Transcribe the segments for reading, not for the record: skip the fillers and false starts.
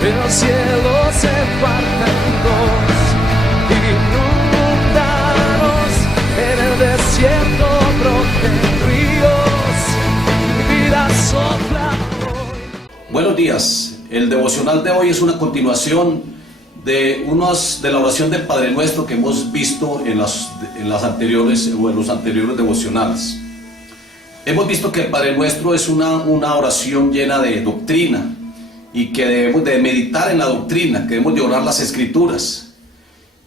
el cielo se parte en dos, inundados en el desierto broten ríos, mi vida sopla hoy. Buenos días, el devocional de hoy es una continuación de la oración del Padre Nuestro que hemos visto en las anteriores o en los anteriores devocionales. Hemos visto que el Padre Nuestro es una oración llena de doctrina y que debemos de meditar en la doctrina, que debemos de orar las Escrituras.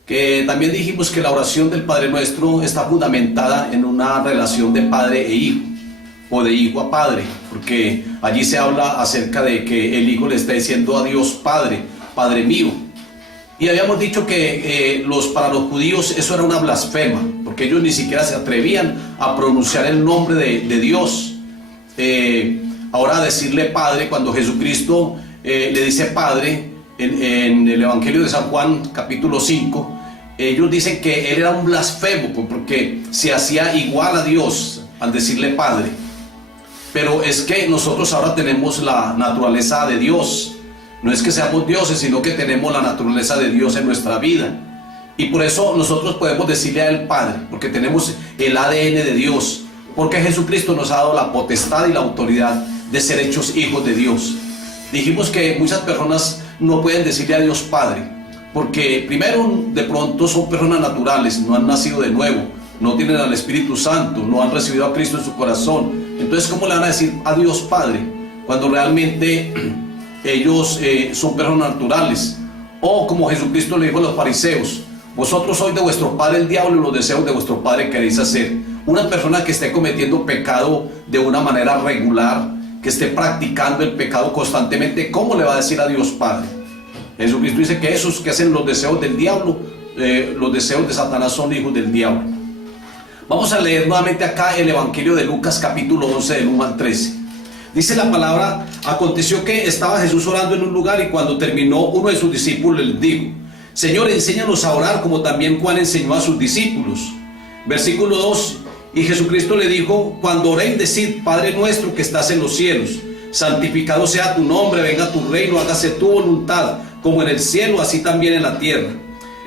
Que también dijimos que la oración del Padre Nuestro está fundamentada en una relación de padre e hijo, o de hijo a padre, porque allí se habla acerca de que el hijo le está diciendo a Dios Padre, Padre mío. Y habíamos dicho que para los judíos eso era una blasfema, porque ellos ni siquiera se atrevían a pronunciar el nombre de Dios. Ahora decirle Padre, cuando Jesucristo le dice Padre en el Evangelio de San Juan capítulo 5, ellos dicen que él era un blasfemo porque se hacía igual a Dios al decirle Padre. Pero es que nosotros ahora tenemos la naturaleza de Dios. No es que seamos dioses, sino que tenemos la naturaleza de Dios en nuestra vida. Y por eso nosotros podemos decirle a Él Padre, porque tenemos el ADN de Dios. Porque Jesucristo nos ha dado la potestad y la autoridad de ser hechos hijos de Dios. Dijimos que muchas personas no pueden decirle a Dios Padre, porque primero de pronto son personas naturales, no han nacido de nuevo, no tienen al Espíritu Santo, no han recibido a Cristo en su corazón. Entonces, ¿cómo le van a decir a Dios Padre? Cuando realmente ellos son personas naturales. O como Jesucristo le dijo a los fariseos: vosotros sois de vuestro padre el diablo y los deseos de vuestro padre queréis hacer. Una persona que esté cometiendo pecado de una manera regular, que esté practicando el pecado constantemente, ¿cómo le va a decir a Dios Padre? Jesucristo dice que esos que hacen los deseos del diablo, los deseos de Satanás, son hijos del diablo. Vamos a leer nuevamente acá el Evangelio de Lucas capítulo 11 del 1 al 13. Dice la palabra: aconteció que estaba Jesús orando en un lugar, y cuando terminó, uno de sus discípulos le dijo: Señor, enséñanos a orar como también Juan enseñó a sus discípulos. Versículo 2: y Jesucristo le dijo: cuando oréis, decid: Padre nuestro que estás en los cielos, santificado sea tu nombre, venga tu reino, hágase tu voluntad, como en el cielo, así también en la tierra.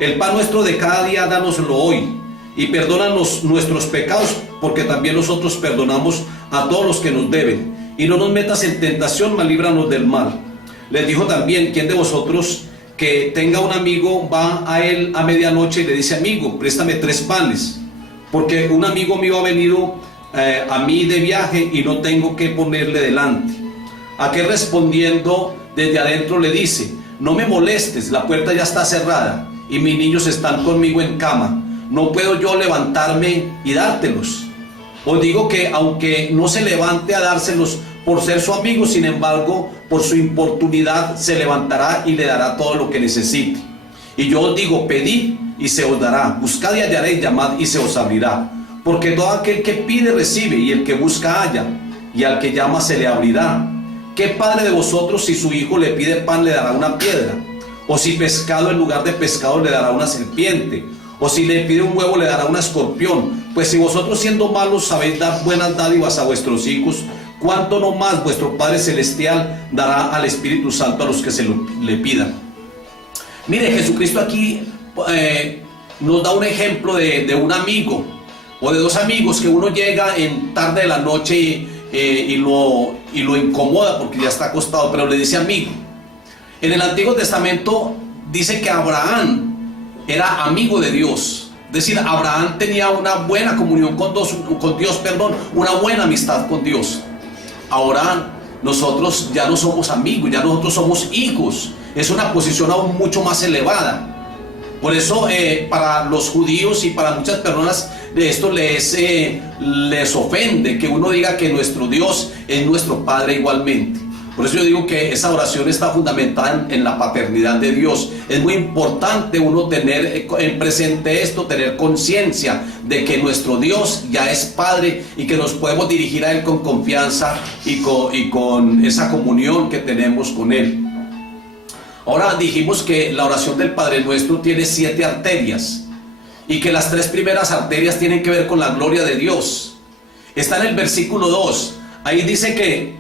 El pan nuestro de cada día, dánoslo hoy, y perdónanos nuestros pecados, porque también nosotros perdonamos a todos los que nos deben. Y no nos metas en tentación, mas líbranos del mal. Les dijo también: ¿quién de vosotros que tenga un amigo va a él a medianoche y le dice: amigo, préstame 3 panes, porque un amigo mío ha venido a mí de viaje y no tengo que ponerle delante? Aquel respondiendo desde adentro le dice: no me molestes, la puerta ya está cerrada y mis niños están conmigo en cama, no puedo yo levantarme y dártelos. Os digo que aunque no se levante a dárselos por ser su amigo, sin embargo, por su importunidad se levantará y le dará todo lo que necesite. Y yo os digo: pedid y se os dará, buscad y hallaréis, llamad y se os abrirá. Porque todo aquel que pide recibe, y el que busca halla, y al que llama se le abrirá. ¿Qué padre de vosotros, si su hijo le pide pan, le dará una piedra? ¿O si pescado en lugar de pescado le dará una serpiente? ¿O si le pide un huevo le dará un escorpión? Pues si vosotros, siendo malos, sabéis dar buenas dádivas a vuestros hijos, ¿cuánto no más vuestro Padre Celestial dará al Espíritu Santo a los que le pidan? Mire, Jesucristo aquí nos da un ejemplo de un amigo o de 2 amigos que uno llega en tarde de la noche y lo incomoda porque ya está acostado, pero le dice amigo. En el Antiguo Testamento dice que Abraham era amigo de Dios. Es decir, Abraham tenía una buena comunión con Dios, una buena amistad con Dios. Ahora nosotros ya no somos amigos, ya nosotros somos hijos. Es una posición aún mucho más elevada. Por eso para los judíos y para muchas personas esto les ofende que uno diga que nuestro Dios es nuestro Padre igualmente. Por eso yo digo que esa oración está fundamentada en la paternidad de Dios. Es muy importante uno tener en presente esto, tener conciencia de que nuestro Dios ya es Padre y que nos podemos dirigir a Él con confianza y con esa comunión que tenemos con Él. Ahora dijimos que la oración del Padre Nuestro tiene 7 arterias y que las 3 primeras arterias tienen que ver con la gloria de Dios. Está en el versículo 2. Ahí dice que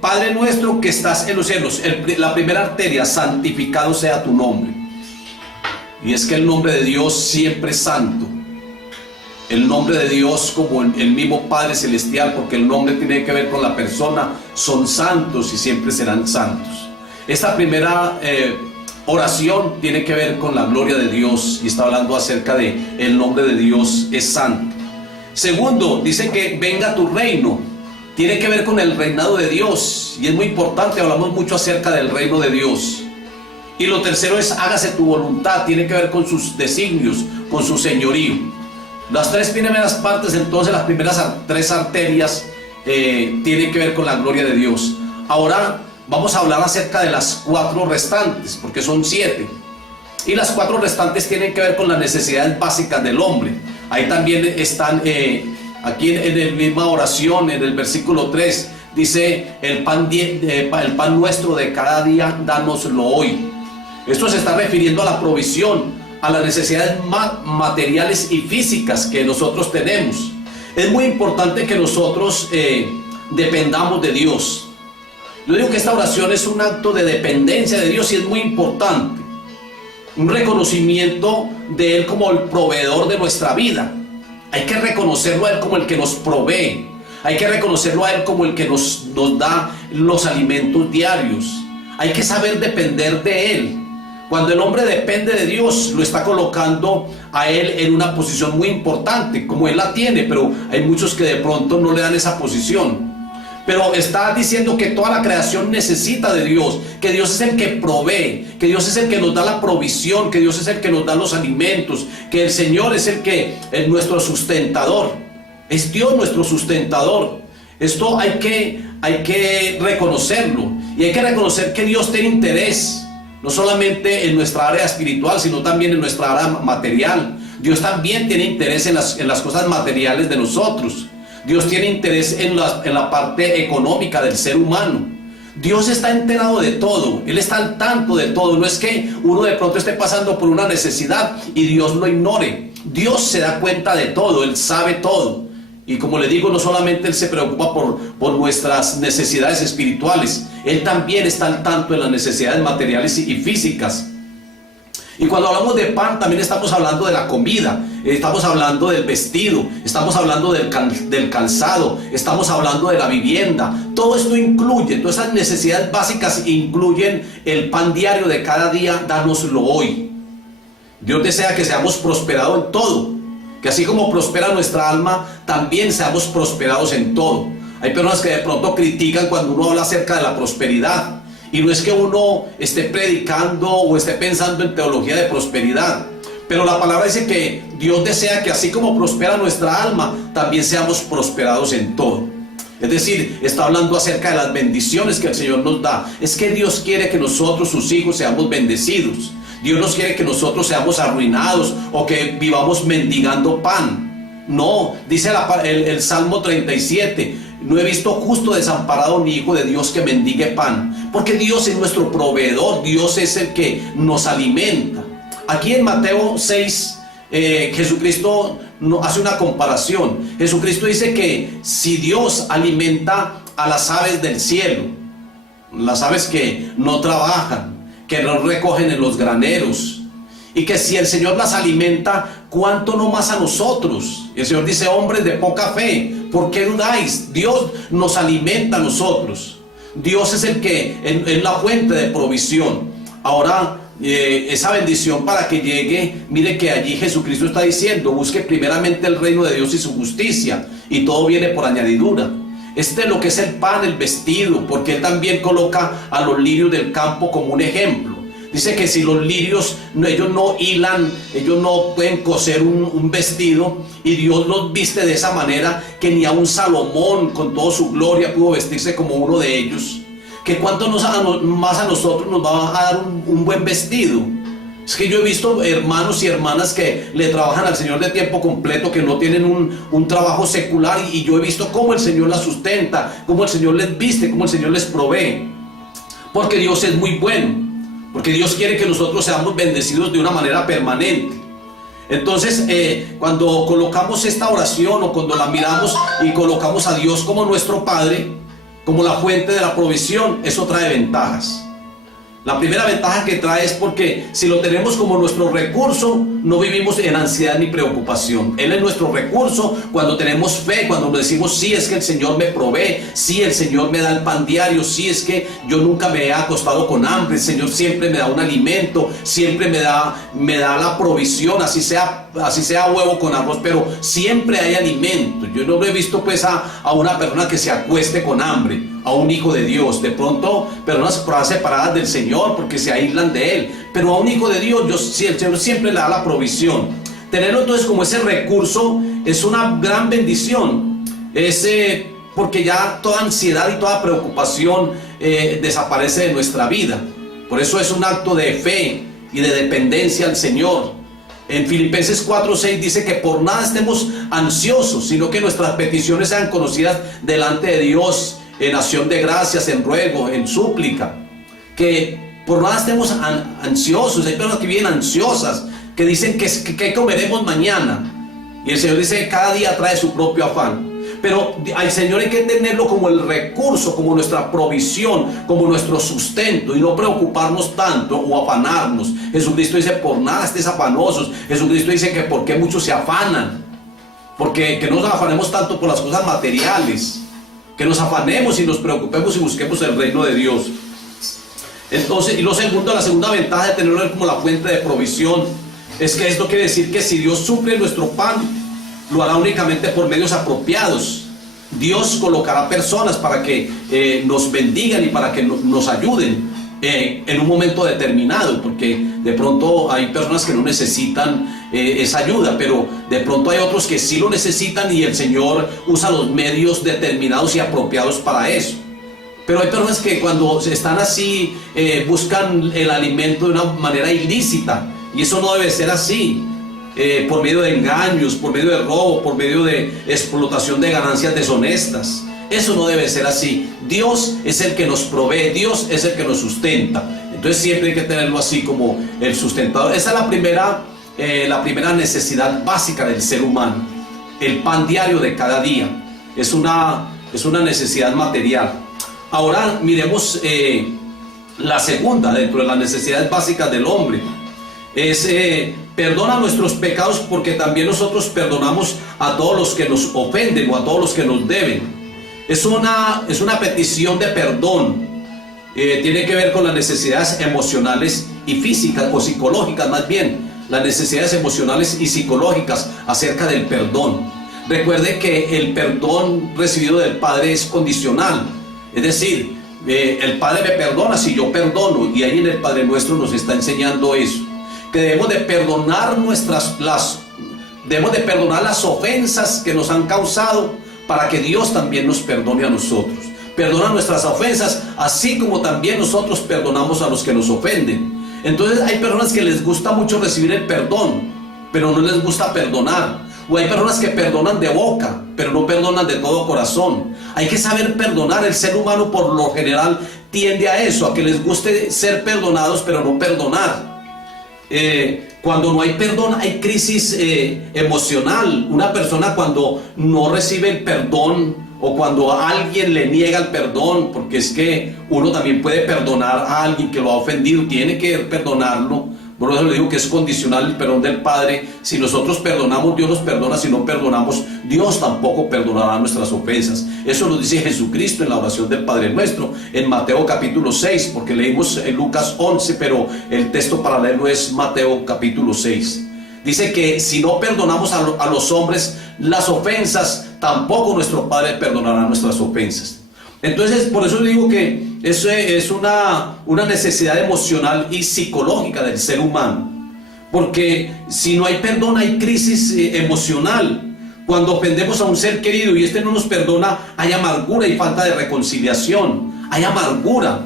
Padre nuestro que estás en los cielos. La primera arteria, santificado sea tu nombre. Y es que el nombre de Dios siempre es santo. El nombre de Dios como el mismo Padre Celestial, porque el nombre tiene que ver con la persona, son santos y siempre serán santos. Esta primera oración tiene que ver con la gloria de Dios y está hablando acerca de el nombre de Dios es santo. Segundo, dice que venga tu reino. Tiene que ver con el reinado de Dios y es muy importante, hablamos mucho acerca del reino de Dios. Y lo tercero es hágase tu voluntad, tiene que ver con sus designios, con su señorío. Las tres primeras partes, entonces las primeras tres arterias tienen que ver con la gloria de Dios. Ahora vamos a hablar acerca de las 4 restantes, porque son 7. Y las 4 restantes tienen que ver con las necesidades básicas del hombre. Ahí también están, aquí en la misma oración, en el versículo 3, dice, el pan nuestro de cada día, dánoslo hoy. Esto se está refiriendo a la provisión, a las necesidades materiales y físicas que nosotros tenemos. Es muy importante que nosotros dependamos de Dios. Yo digo que esta oración es un acto de dependencia de Dios y es muy importante. Un reconocimiento de Él como el proveedor de nuestra vida. Hay que reconocerlo a Él como el que nos provee. Hay que reconocerlo a Él como el que nos da los alimentos diarios. Hay que saber depender de Él. Cuando el hombre depende de Dios, lo está colocando a Él en una posición muy importante, como Él la tiene, pero hay muchos que de pronto no le dan esa posición. Pero está diciendo que toda la creación necesita de Dios, que Dios es el que provee, que Dios es el que nos da la provisión, que Dios es el que nos da los alimentos, que el Señor es el que es nuestro sustentador. Es Dios nuestro sustentador. Esto hay que reconocerlo, y hay que reconocer que Dios tiene interés no solamente en nuestra área espiritual, sino también en nuestra área material. Dios también tiene interés en las cosas materiales de nosotros. Dios tiene interés en la parte económica del ser humano. Dios está enterado de todo, Él está al tanto de todo. No es que uno de pronto esté pasando por una necesidad y Dios lo ignore. Dios se da cuenta de todo, Él sabe todo. Y como le digo, no solamente Él se preocupa por nuestras necesidades espirituales, Él también está al tanto de las necesidades materiales y físicas. Y cuando hablamos de pan, también estamos hablando de la comida, estamos hablando del vestido, estamos hablando del calzado, estamos hablando de la vivienda. Todo esto incluye, todas esas necesidades básicas incluyen el pan diario de cada día, dánoslo hoy. Dios desea que seamos prosperados en todo. Que así como prospera nuestra alma, también seamos prosperados en todo. Hay personas que de pronto critican cuando uno habla acerca de la prosperidad. Y no es que uno esté predicando o esté pensando en teología de prosperidad. Pero la palabra dice que Dios desea que así como prospera nuestra alma, también seamos prosperados en todo. Es decir, está hablando acerca de las bendiciones que el Señor nos da. Es que Dios quiere que nosotros, sus hijos, seamos bendecidos. Dios no quiere que nosotros seamos arruinados o que vivamos mendigando pan. No, dice el Salmo 37, no he visto justo desamparado ni hijo de Dios que mendigue pan. Porque Dios es nuestro proveedor, Dios es el que nos alimenta. Aquí en Mateo 6, Jesucristo hace una comparación. Jesucristo dice que si Dios alimenta a las aves del cielo, las aves que no trabajan, que no recogen en los graneros, y que si el Señor las alimenta, ¿cuánto no más a nosotros? El Señor dice, hombres de poca fe, ¿por qué dudáis? Dios nos alimenta a nosotros. Dios es el que es la fuente de provisión. Ahora, esa bendición para que llegue, mire que allí Jesucristo está diciendo, busque primeramente el reino de Dios y su justicia, y todo viene por añadidura. Este es lo que es el pan, el vestido, porque Él también coloca a los lirios del campo como un ejemplo. Dice que si los lirios, ellos no hilan, ellos no pueden coser un vestido, y Dios los viste de esa manera que ni aun Salomón con toda su gloria pudo vestirse como uno de ellos. Que cuánto más a nosotros nos va a dar un buen vestido. Es que yo he visto hermanos y hermanas que le trabajan al Señor de tiempo completo, que no tienen un trabajo secular, y yo he visto cómo el Señor las sustenta, cómo el Señor les viste, cómo el Señor les provee. Porque Dios es muy bueno, porque Dios quiere que nosotros seamos bendecidos de una manera permanente. Entonces, cuando colocamos esta oración o cuando la miramos y colocamos a Dios como nuestro Padre, como la fuente de la provisión, eso trae ventajas. La primera ventaja que trae es porque si lo tenemos como nuestro recurso, no vivimos en ansiedad ni preocupación. Él es nuestro recurso cuando tenemos fe, cuando nos decimos, sí, es que el Señor me provee, sí, el Señor me da el pan diario, sí, es que yo nunca me he acostado con hambre, el Señor siempre me da un alimento, siempre me da la provisión, así sea huevo con arroz, pero siempre hay alimento. Yo no he visto pues a una persona que se acueste con hambre, a un hijo de Dios. De pronto personas separadas del Señor porque se aíslan de Él, pero a un hijo de Dios, el Señor siempre le da la provisión. Tenerlo entonces como ese recurso es una gran bendición, porque ya toda ansiedad y toda preocupación desaparece de nuestra vida. Por eso es un acto de fe y de dependencia al Señor. En Filipenses 4:6 dice que por nada estemos ansiosos, sino que nuestras peticiones sean conocidas delante de Dios en acción de gracias, en ruego, en súplica. Que por nada estemos ansiosos. Hay personas que viven ansiosas, que dicen que comeremos mañana, y el Señor dice que cada día trae su propio afán. Pero al Señor hay que tenerlo como el recurso, como nuestra provisión, como nuestro sustento, y no preocuparnos tanto o afanarnos. Jesucristo dice, por nada estés afanosos. Jesucristo dice que por qué muchos se afanan, porque que no nos afanemos tanto por las cosas materiales, que nos afanemos y nos preocupemos y busquemos el reino de Dios. Entonces, y la segunda ventaja de tenerlo como la fuente de provisión es que esto quiere decir que si Dios suple nuestro pan, lo hará únicamente por medios apropiados. Dios colocará personas para que nos bendigan y para que nos ayuden en un momento determinado, porque de pronto hay personas que no necesitan esa ayuda, pero de pronto hay otros que sí lo necesitan y el Señor usa los medios determinados y apropiados para eso. Pero hay personas que cuando están así buscan el alimento de una manera ilícita, y eso no debe ser así. Por medio de engaños, por medio de robo, por medio de explotación de ganancias deshonestas. Eso no debe ser así. Dios es el que nos provee, Dios es el que nos sustenta. Entonces siempre hay que tenerlo así como el sustentador. Esa es la primera necesidad básica del ser humano. El pan diario de cada día. Es una necesidad material. Ahora miremos la segunda dentro de las necesidades básicas del hombre. Es perdona nuestros pecados, porque también nosotros perdonamos a todos los que nos ofenden o a todos los que nos deben. Es una petición de perdón. Tiene que ver con las necesidades emocionales y físicas, o psicológicas más bien, las necesidades emocionales y psicológicas acerca del perdón. Recuerde que el perdón recibido del Padre es condicional, es decir, el Padre me perdona si yo perdono, y ahí en el Padre Nuestro nos está enseñando eso, que debemos de perdonar las ofensas que nos han causado, para que Dios también nos perdone a nosotros. Perdona nuestras ofensas, así como también nosotros perdonamos a los que nos ofenden. Entonces hay personas que les gusta mucho recibir el perdón, pero no les gusta perdonar. O hay personas que perdonan de boca, pero no perdonan de todo corazón. Hay que saber perdonar. El ser humano por lo general tiende a eso, a que les guste ser perdonados, pero no perdonar. Cuando no hay perdón, hay crisis emocional. Una persona cuando no recibe el perdón, o cuando a alguien le niega el perdón, porque es que uno también puede perdonar a alguien que lo ha ofendido, tiene que perdonarlo. Por eso le digo que es condicional el perdón del Padre. Si nosotros perdonamos, Dios nos perdona. Si no perdonamos, Dios tampoco perdonará nuestras ofensas. Eso lo dice Jesucristo en la oración del Padre Nuestro, en Mateo capítulo 6, porque leímos en Lucas 11, pero el texto para leerlo es Mateo capítulo 6. Dice que si no perdonamos a los hombres las ofensas, tampoco nuestro Padre perdonará nuestras ofensas. Entonces, por eso digo que eso es una necesidad emocional y psicológica del ser humano. Porque si no hay perdón, hay crisis emocional. Cuando ofendemos a un ser querido y este no nos perdona, hay amargura y falta de reconciliación. Hay amargura.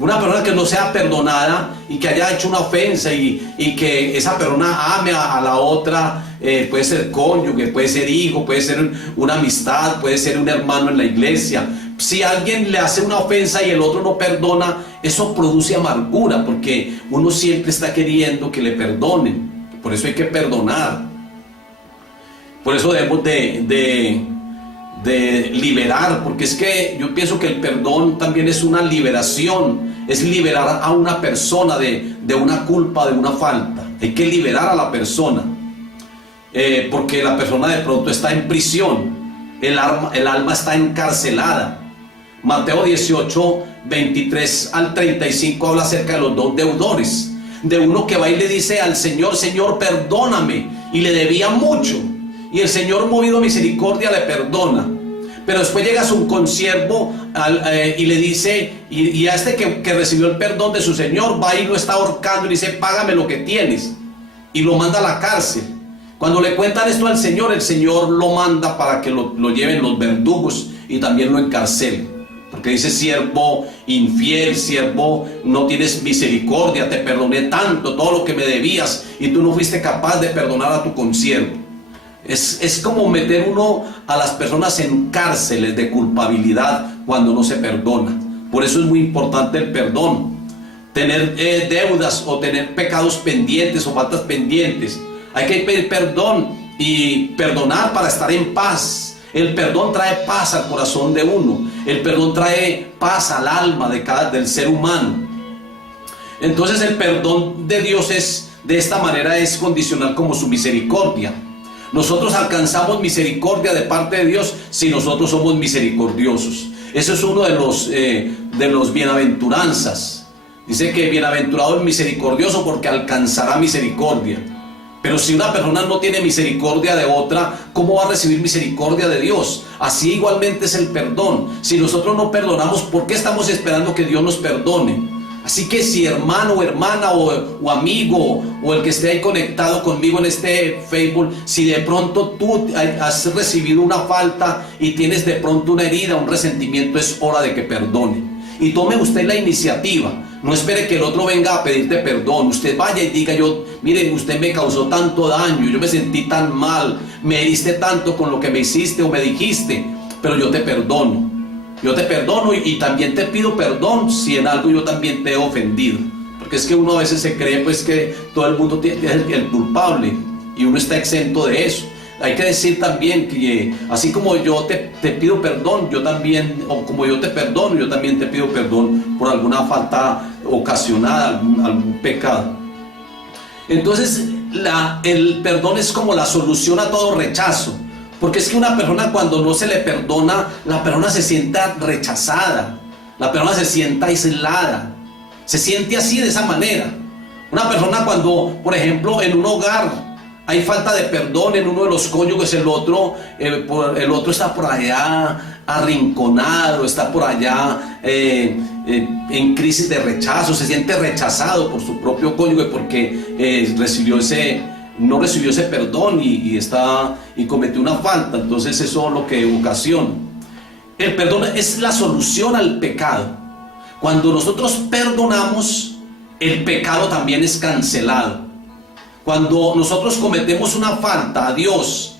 Una persona que no sea perdonada y que haya hecho una ofensa y que esa persona ame a la otra, puede ser cónyuge, puede ser hijo, puede ser una amistad, puede ser un hermano en la iglesia. Si alguien le hace una ofensa y el otro no perdona, eso produce amargura, porque uno siempre está queriendo que le perdonen. Por eso hay que perdonar. Por eso debemos de de liberar, porque es que yo pienso que el perdón también es una liberación, es liberar a una persona de una culpa, de una falta. Hay que liberar a la persona, porque la persona de pronto está en prisión, el alma está encarcelada. Mateo 18, 23 al 35 habla acerca de los dos deudores, de uno que va y le dice al Señor: Señor, perdóname, y le debía mucho, y el Señor, movido a misericordia, le perdona. Pero después llega su consiervo y le dice, y a este que recibió el perdón de su señor, va y lo está ahorcando y le dice: págame lo que tienes, y lo manda a la cárcel. Cuando le cuentan esto al Señor, el Señor lo manda para que lo lleven los verdugos y también lo encarcelen, porque dice: siervo infiel, siervo, no tienes misericordia, te perdoné tanto, todo lo que me debías, y tú no fuiste capaz de perdonar a tu consiervo. Es como meter uno a las personas en cárceles de culpabilidad cuando no se perdona. Por eso es muy importante el perdón. Tener deudas o tener pecados pendientes o faltas pendientes, hay que pedir perdón y perdonar para estar en paz. El perdón trae paz al corazón de uno. El perdón trae paz al alma del ser humano. Entonces el perdón de Dios de esta manera es condicional como su misericordia. Nosotros alcanzamos misericordia de parte de Dios si nosotros somos misericordiosos. Eso es uno de los bienaventuranzas. Dice que bienaventurado el misericordioso, porque alcanzará misericordia. Pero si una persona no tiene misericordia de otra, ¿cómo va a recibir misericordia de Dios? Así igualmente es el perdón. Si nosotros no perdonamos, ¿por qué estamos esperando que Dios nos perdone? Así que si hermano o hermana o amigo o el que esté ahí conectado conmigo en este Facebook, si de pronto tú has recibido una falta y tienes de pronto una herida, un resentimiento, es hora de que perdone. Y tome usted la iniciativa. No espere que el otro venga a pedirte perdón. Usted vaya y diga: mire, usted me causó tanto daño, yo me sentí tan mal, me heriste tanto con lo que me hiciste o me dijiste, pero yo te perdono. Yo te perdono y también te pido perdón si en algo yo también te he ofendido. Porque es que uno a veces se cree pues que todo el mundo es el culpable y uno está exento de eso. Hay que decir también que así como yo te pido perdón, yo también, o como yo te perdono, yo también te pido perdón por alguna falta ocasionada, algún pecado. Entonces el perdón es como la solución a todo rechazo. Porque es que una persona, cuando no se le perdona, la persona se sienta rechazada, la persona se sienta aislada, se siente así, de esa manera. Una persona cuando, por ejemplo, en un hogar hay falta de perdón en uno de los cónyuges, el otro está por allá arrinconado, está por allá en crisis de rechazo, se siente rechazado por su propio cónyuge porque no recibió ese perdón y cometió una falta. Entonces eso es lo que ocasiona. El perdón es la solución al pecado. Cuando nosotros perdonamos, el pecado también es cancelado. Cuando nosotros cometemos una falta a Dios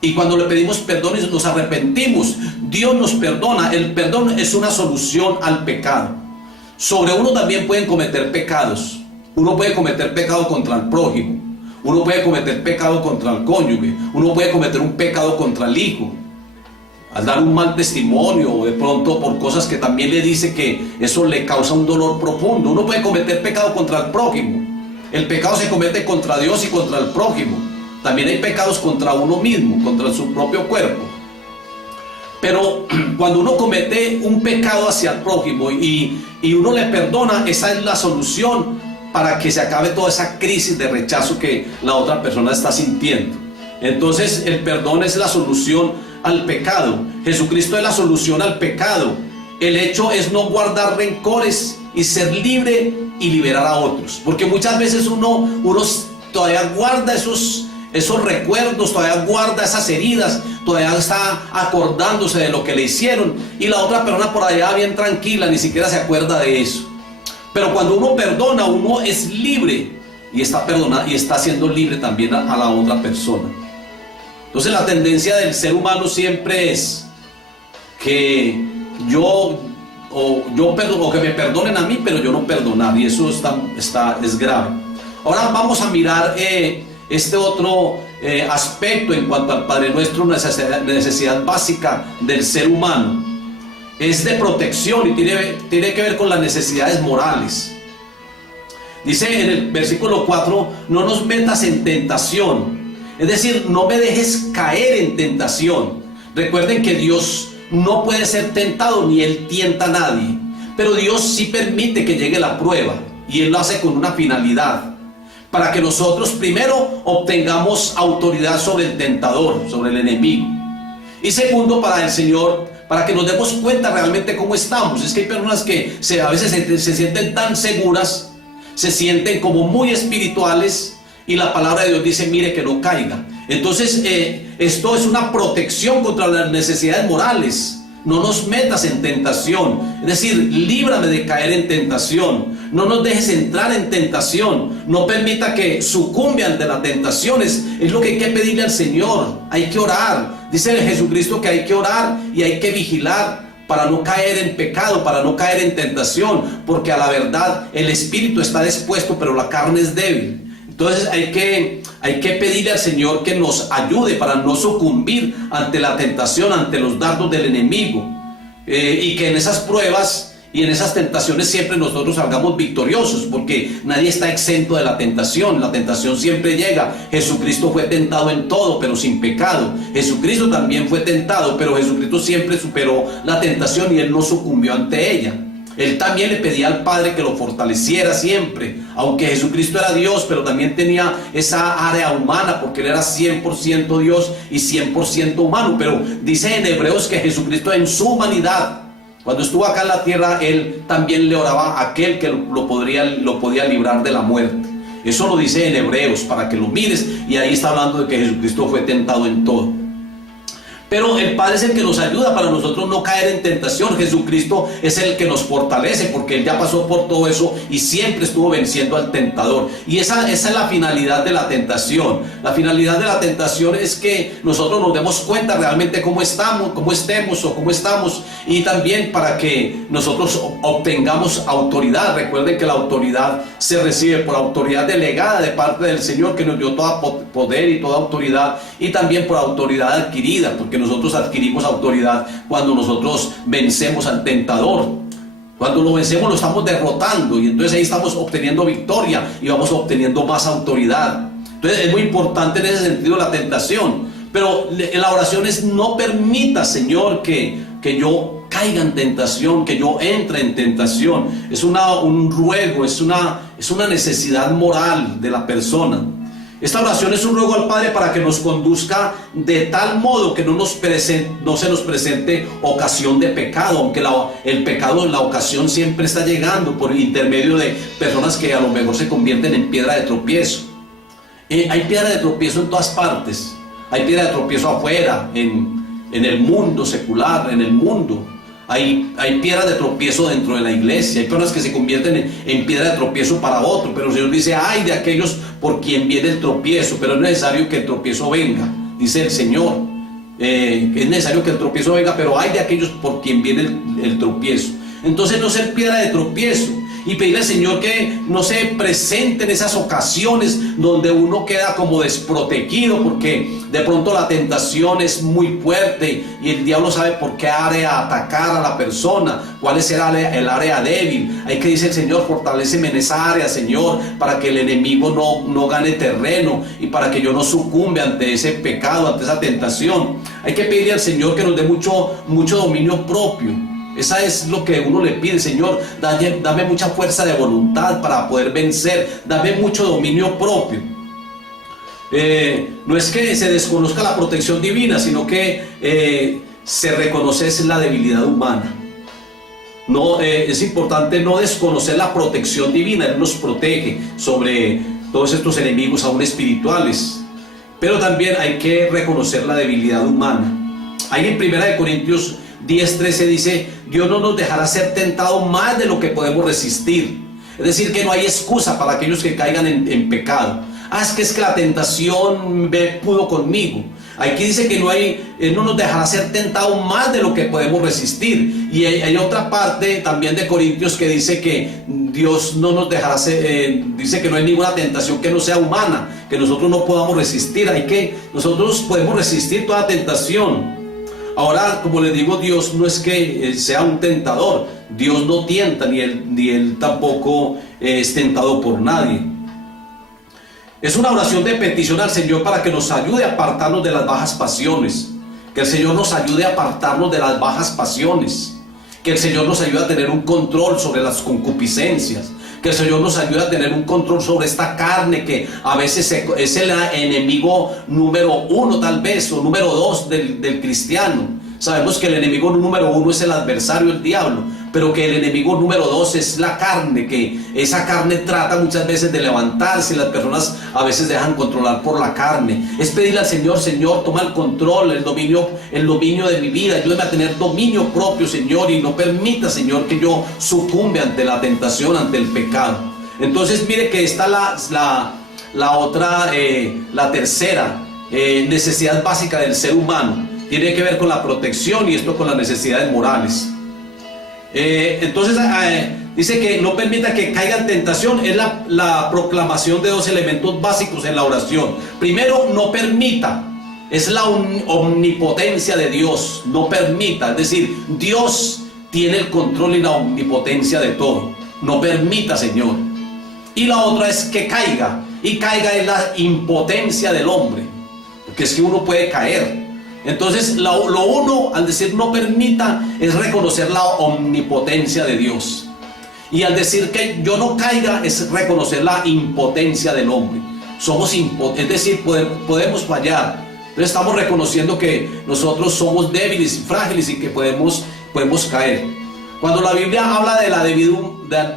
y cuando le pedimos perdón y nos arrepentimos, Dios nos perdona. El perdón es una solución al pecado. Sobre uno también pueden cometer pecados. Uno puede cometer pecado contra el prójimo. Uno puede cometer pecado contra el cónyuge. Uno puede cometer un pecado contra el hijo, al dar un mal testimonio, o de pronto por cosas que también le dice que eso le causa un dolor profundo. Uno puede cometer pecado contra el prójimo. El pecado se comete contra Dios y contra el prójimo. También hay pecados contra uno mismo, contra su propio cuerpo. Pero cuando uno comete un pecado hacia el prójimo y uno le perdona, esa es la solución para que se acabe toda esa crisis de rechazo que la otra persona está sintiendo. Entonces el perdón es la solución al pecado. Jesucristo es la solución al pecado. El hecho es no guardar rencores y ser libre y liberar a otros. Porque muchas veces uno todavía guarda esos recuerdos, todavía guarda esas heridas, todavía está acordándose de lo que le hicieron, y la otra persona por allá bien tranquila, ni siquiera se acuerda de eso. Pero cuando uno perdona, uno es libre y está perdonado y está siendo libre también a la otra persona. Entonces la tendencia del ser humano siempre es que o que me perdonen a mí, pero yo no perdonar, y eso es grave. Ahora vamos a mirar este otro aspecto en cuanto al Padre Nuestro, una necesidad básica del ser humano. Es de protección y tiene que ver con las necesidades morales. Dice en el versículo 4, no nos metas en tentación. Es decir, no me dejes caer en tentación. Recuerden que Dios no puede ser tentado, ni Él tienta a nadie. Pero Dios sí permite que llegue la prueba, y Él lo hace con una finalidad: para que nosotros primero obtengamos autoridad sobre el tentador, sobre el enemigo. Y segundo, para el Señor, para que nos demos cuenta realmente cómo estamos. Es que hay personas que a veces se sienten tan seguras, se sienten como muy espirituales, y la palabra de Dios dice, mire que no caiga. Entonces esto es una protección contra las necesidades morales. No nos metas en tentación, es decir, líbrame de caer en tentación. No nos dejes entrar en tentación. No permita que sucumbe ante la tentación. Es lo que hay que pedirle al Señor. Hay que orar. Dice Jesucristo que hay que orar y hay que vigilar para no caer en pecado, para no caer en tentación, porque a la verdad el espíritu está dispuesto, pero la carne es débil. Entonces hay que pedirle al Señor que nos ayude para no sucumbir ante la tentación, ante los dardos del enemigo, y que en esas pruebas y en esas tentaciones siempre nosotros salgamos victoriosos, porque nadie está exento de la tentación. La tentación siempre llega. Jesucristo fue tentado en todo, pero sin pecado. Jesucristo también fue tentado, pero Jesucristo siempre superó la tentación y Él no sucumbió ante ella. Él también le pedía al Padre que lo fortaleciera siempre, aunque Jesucristo era Dios, pero también tenía esa área humana, porque Él era 100% Dios y 100% humano. Pero dice en Hebreos que Jesucristo en su humanidad, cuando estuvo acá en la tierra, Él también le oraba a aquel que lo podía librar de la muerte. Eso lo dice en Hebreos, para que lo mires, y ahí está hablando de que Jesucristo fue tentado en todo. Pero el Padre es el que nos ayuda para nosotros no caer en tentación. Jesucristo es el que nos fortalece, porque Él ya pasó por todo eso y siempre estuvo venciendo al tentador. Y esa es la finalidad de la tentación. La finalidad de la tentación es que nosotros nos demos cuenta realmente cómo estamos, y también para que nosotros obtengamos autoridad. Recuerden que la autoridad se recibe por autoridad delegada de parte del Señor, que nos dio todo poder y toda autoridad, y también por autoridad adquirida, porque nosotros adquirimos autoridad cuando nosotros vencemos al tentador. Cuando lo vencemos lo estamos derrotando, y entonces ahí estamos obteniendo victoria y vamos obteniendo más autoridad. Entonces es muy importante en ese sentido la tentación. Pero la oración es: no permita, Señor, que yo caiga en tentación, que yo entre en tentación. Es un ruego, es una necesidad moral de la persona. Esta oración es un ruego al Padre para que nos conduzca de tal modo que no se nos presente ocasión de pecado, aunque el pecado en la ocasión siempre está llegando por intermedio de personas que a lo mejor se convierten en piedra de tropiezo. Hay piedra de tropiezo en todas partes. Hay piedra de tropiezo afuera, en el mundo secular, en el mundo. Hay piedra de tropiezo dentro de la iglesia. Hay personas que se convierten en piedra de tropiezo para otro, pero el Señor dice: ay de aquellos por quien viene el tropiezo. Pero es necesario que el tropiezo venga, dice el Señor. Es necesario que el tropiezo venga, pero hay de aquellos por quien viene el tropiezo. Entonces no ser piedra de tropiezo, y pedirle al Señor que no se presenten esas ocasiones donde uno queda como desprotegido, porque de pronto la tentación es muy fuerte y el diablo sabe por qué área atacar a la persona, cuál es el área débil. Hay que decir: Señor, fortaléceme en esa área, Señor, para que el enemigo no gane terreno y para que yo no sucumbe ante ese pecado, ante esa tentación. Hay que pedirle al Señor que nos dé mucho dominio propio. Esa es lo que uno le pide: Señor, dame mucha fuerza de voluntad para poder vencer, dame mucho dominio propio. No es que se desconozca la protección divina, sino que se reconoce la debilidad humana. Es importante no desconocer la protección divina. Él nos protege sobre todos estos enemigos aún espirituales, pero también hay que reconocer la debilidad humana. Ahí en 1 Corintios 10:13 dice: Dios no nos dejará ser tentados más de lo que podemos resistir. Es decir, que no hay excusa para aquellos que caigan en pecado. Es que la tentación pudo conmigo. Aquí dice que Él no nos dejará ser tentados más de lo que podemos resistir. Y hay otra parte también de Corintios que dice que Dios no nos dejará dice que no hay ninguna tentación que no sea humana, que nosotros no podamos resistir. Nosotros podemos resistir toda tentación. Ahora, como les digo, Dios no es que sea un tentador. Dios no tienta, ni Él tampoco es tentado por nadie. Es una oración de petición al Señor para que nos ayude a apartarnos de las bajas pasiones. Que el Señor nos ayude a apartarnos de las bajas pasiones. Que el Señor nos ayude a tener un control sobre las concupiscencias. Que el Señor nos ayude a tener un control sobre esta carne que a veces es el enemigo número 1 tal vez, o número 2 del cristiano. Sabemos que el enemigo número 1 es el adversario, el diablo, pero que el enemigo número 2 es la carne, que esa carne trata muchas veces de levantarse y las personas a veces dejan controlar por la carne. Es pedirle al Señor: Señor, toma el control, el dominio de mi vida, ayúdame a tener dominio propio, Señor, y no permita, Señor, que yo sucumbe ante la tentación, ante el pecado. Entonces mire que está la tercera necesidad básica del ser humano. Tiene que ver con la protección, y esto con las necesidades morales. Entonces dice que no permita que caiga en tentación. Es la proclamación de dos elementos básicos en la oración. Primero, no permita. Es la omnipotencia de Dios. No permita, es decir, Dios tiene el control y la omnipotencia de todo. No permita, Señor. Y la otra es que caiga. Y caiga en la impotencia del hombre, porque es que uno puede caer. Entonces lo uno, al decir no permita, es reconocer la omnipotencia de Dios. Y al decir que yo no caiga, es reconocer la impotencia del hombre. Es decir, podemos fallar. Entonces estamos reconociendo que nosotros somos débiles y frágiles y que podemos caer. Cuando la Biblia habla de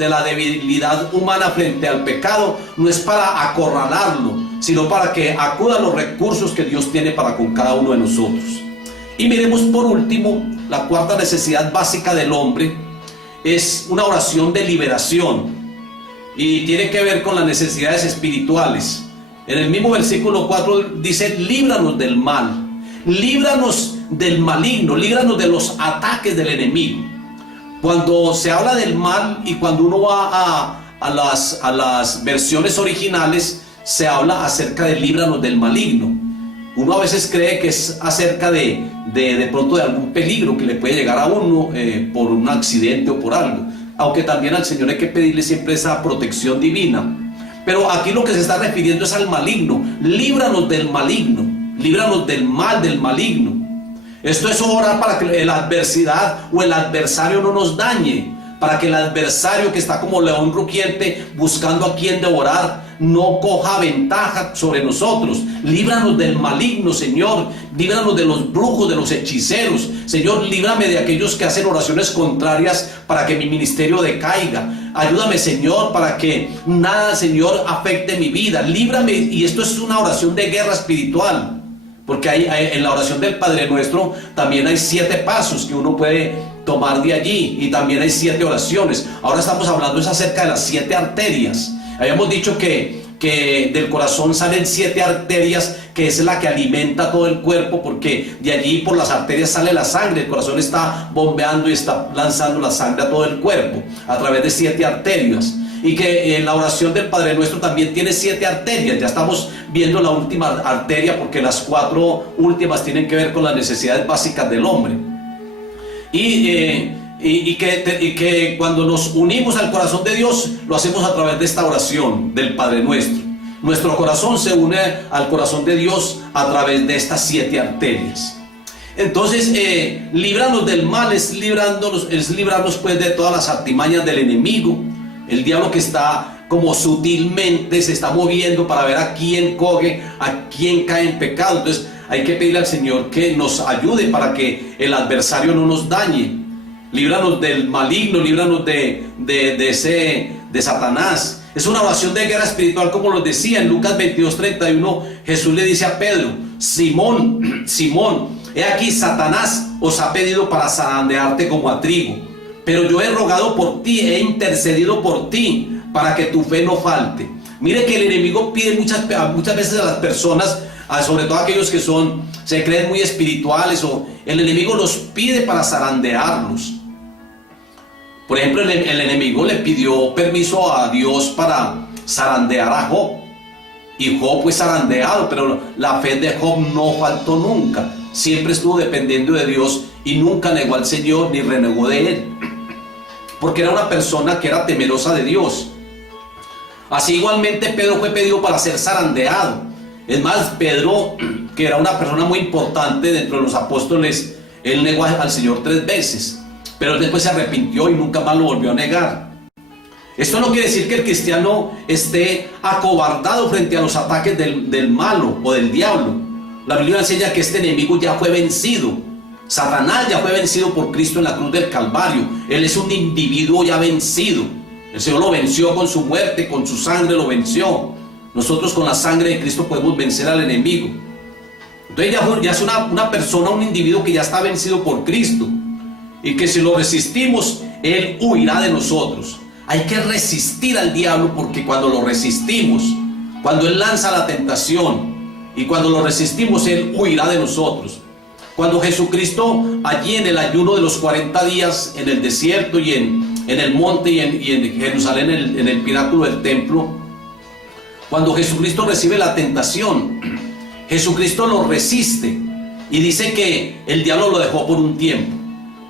la debilidad humana frente al pecado, no es para acorralarlo, sino para que acuda a los recursos que Dios tiene para con cada uno de nosotros. Y miremos por último, la cuarta necesidad básica del hombre es una oración de liberación, y tiene que ver con las necesidades espirituales. En el mismo versículo 4 dice: líbranos del mal, líbranos del maligno, líbranos de los ataques del enemigo. Cuando se habla del mal, y cuando uno va a las versiones originales, se habla acerca de líbranos del maligno. Uno a veces cree que es acerca de pronto de algún peligro que le puede llegar a uno por un accidente o por algo, aunque también al Señor hay que pedirle siempre esa protección divina. Pero aquí lo que se está refiriendo es al maligno. Líbranos del maligno, líbranos del mal, del maligno. Esto es orar para que la adversidad o el adversario no nos dañe, para que el adversario, que está como león rugiente buscando a quien devorar, no coja ventaja sobre nosotros. Líbranos del maligno, Señor. Líbranos de los brujos, de los hechiceros. Señor, líbrame de aquellos que hacen oraciones contrarias para que mi ministerio decaiga. Ayúdame, Señor, para que nada, Señor, afecte mi vida. Líbrame. Y esto es una oración de guerra espiritual, porque en la oración del Padre Nuestro también hay 7 pasos que uno puede tomar de allí, y también hay 7 oraciones. Ahora estamos hablando es acerca de las 7 arterias. Habíamos dicho que del corazón salen 7 arterias, que es la que alimenta todo el cuerpo, porque de allí por las arterias sale la sangre. El corazón está bombeando y está lanzando la sangre a todo el cuerpo a través de 7 arterias. Y que la oración del Padre Nuestro también tiene 7 arterias. Ya estamos viendo la última arteria, porque las 4 últimas tienen que ver con las necesidades básicas del hombre. Y que cuando nos unimos al corazón de Dios, lo hacemos a través de esta oración del Padre Nuestro. Nuestro corazón se une al corazón de Dios a través de estas 7 arterias. Entonces, líbranos del mal es librarnos pues de todas las artimañas del enemigo. El diablo, que está como sutilmente se está moviendo para ver a quién coge, a quién cae en pecado. Entonces hay que pedirle al Señor que nos ayude para que el adversario no nos dañe. Líbranos del maligno, líbranos de Satanás. Es una oración de guerra espiritual, como lo decía en Lucas 22:31. Jesús le dice a Pedro: Simón, Simón, he aquí Satanás os ha pedido para zarandearte como a trigo, pero yo he rogado por ti, he intercedido por ti, para que tu fe no falte. Mire que el enemigo pide muchas veces a las personas sobre todo aquellos que se creen muy espirituales, o el enemigo los pide para zarandearlos. Por ejemplo, el enemigo le pidió permiso a Dios para zarandear a Job, y Job fue zarandeado, pero la fe de Job no faltó nunca. Siempre estuvo dependiendo de Dios y nunca negó al Señor ni renegó de Él, porque era una persona que era temerosa de Dios. Así igualmente Pedro fue pedido para ser zarandeado. Es más, Pedro, que era una persona muy importante dentro de los apóstoles, él negó al Señor 3 veces, pero después se arrepintió y nunca más lo volvió a negar. Esto no quiere decir que el cristiano esté acobardado frente a los ataques del malo o del diablo. La Biblia enseña que este enemigo ya fue vencido. Satanás ya fue vencido por Cristo en la cruz del Calvario. Él es un individuo ya vencido. El Señor lo venció con su muerte, con su sangre lo venció. Nosotros con la sangre de Cristo podemos vencer al enemigo. Entonces ya es una persona, un individuo que ya está vencido por Cristo, y que si lo resistimos, Él huirá de nosotros. Hay que resistir al diablo, porque cuando lo resistimos, cuando Él lanza la tentación y cuando lo resistimos, Él huirá de nosotros. Cuando Jesucristo, allí en el ayuno de los 40 días en el desierto y en el monte y en Jerusalén, en el pináculo del templo, cuando Jesucristo recibe la tentación, Jesucristo lo resiste y dice que el diablo lo dejó por un tiempo.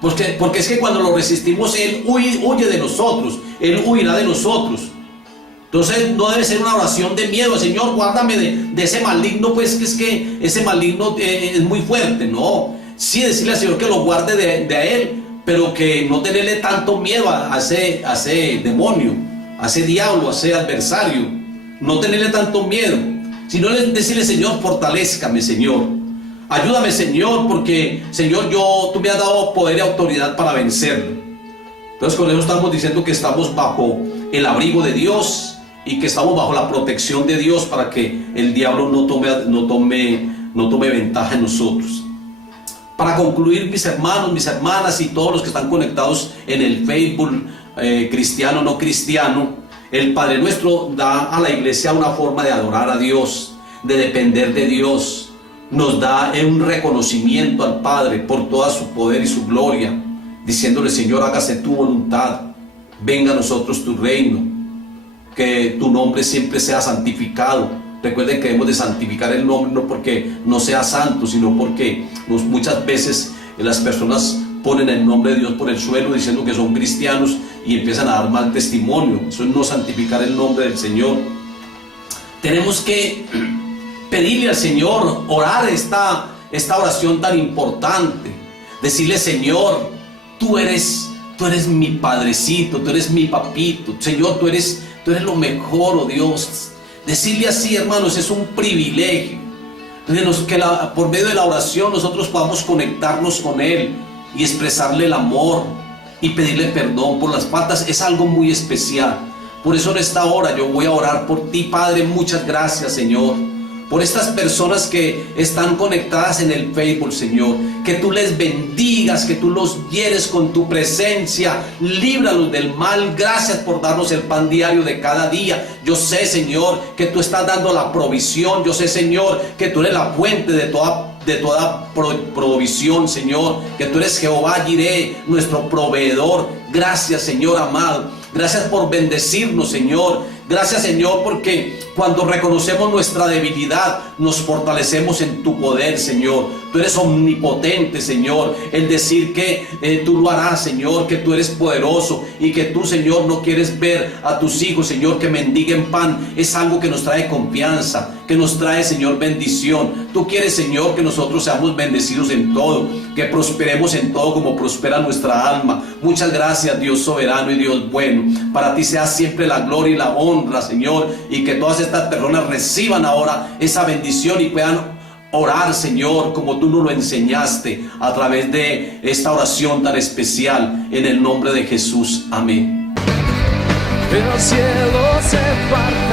Porque es que cuando lo resistimos, Él huye de nosotros, Él huirá de nosotros. Entonces no debe ser una oración de miedo: Señor, guárdame de ese maligno, pues que es que ese maligno es muy fuerte. No, sí decirle al Señor que lo guarde de Él, pero que no tenerle tanto miedo a ese demonio, a ese diablo, a ese adversario. No tenerle tanto miedo, sino decirle: Señor, fortalézcame, Señor. Ayúdame, Señor, porque, Señor, tú me has dado poder y autoridad para vencerlo. Entonces con eso estamos diciendo que estamos bajo el abrigo de Dios y que estamos bajo la protección de Dios, para que el diablo no tome ventaja en nosotros. Para concluir, mis hermanos, mis hermanas y todos los que están conectados en el Facebook, cristiano, no cristiano, el Padre Nuestro da a la iglesia una forma de adorar a Dios, de depender de Dios. Nos da un reconocimiento al Padre por toda su poder y su gloria, diciéndole: Señor, hágase tu voluntad, venga a nosotros tu reino, que tu nombre siempre sea santificado. Recuerden que debemos de santificar el nombre, no porque no sea santo, sino porque muchas veces las personas ponen el nombre de Dios por el suelo diciendo que son cristianos y empiezan a dar mal testimonio. Eso es no santificar el nombre del Señor. Tenemos que pedirle al Señor, orar esta oración tan importante, decirle: Señor, tú eres mi padrecito, tú eres mi papito, Señor, tú eres lo mejor, oh Dios. Decirle así, hermanos, es un privilegio, que por medio de la oración nosotros podamos conectarnos con Él y expresarle el amor y pedirle perdón por las faltas. Es algo muy especial. Por eso en esta hora yo voy a orar por ti, Padre. Muchas gracias, Señor, por estas personas que están conectadas en el Facebook, Señor. Que tú les bendigas, que tú los llenes con tu presencia, líbralos del mal. Gracias por darnos el pan diario de cada día. Yo sé, Señor, que tú estás dando la provisión. Yo sé, Señor, que tú eres la fuente de toda provisión, Señor, que tú eres Jehová Jireh, nuestro proveedor. Gracias, Señor amado. Gracias por bendecirnos, Señor. Gracias, Señor, porque cuando reconocemos nuestra debilidad, nos fortalecemos en tu poder, Señor. Tú eres omnipotente, Señor. El decir que tú lo harás, Señor, que tú eres poderoso y que tú, Señor, no quieres ver a tus hijos, Señor, que mendiguen pan, es algo que nos trae confianza, que nos trae, Señor, bendición. Tú quieres, Señor, que nosotros seamos bendecidos en todo, que prosperemos en todo como prospera nuestra alma. Muchas gracias, Dios soberano y Dios bueno. Para ti sea siempre la gloria y la honra, Señor, y que todas estas personas reciban ahora esa bendición y puedan orar, Señor, como tú nos lo enseñaste a través de esta oración tan especial, en el nombre de Jesús. Amén. El cielo se parte.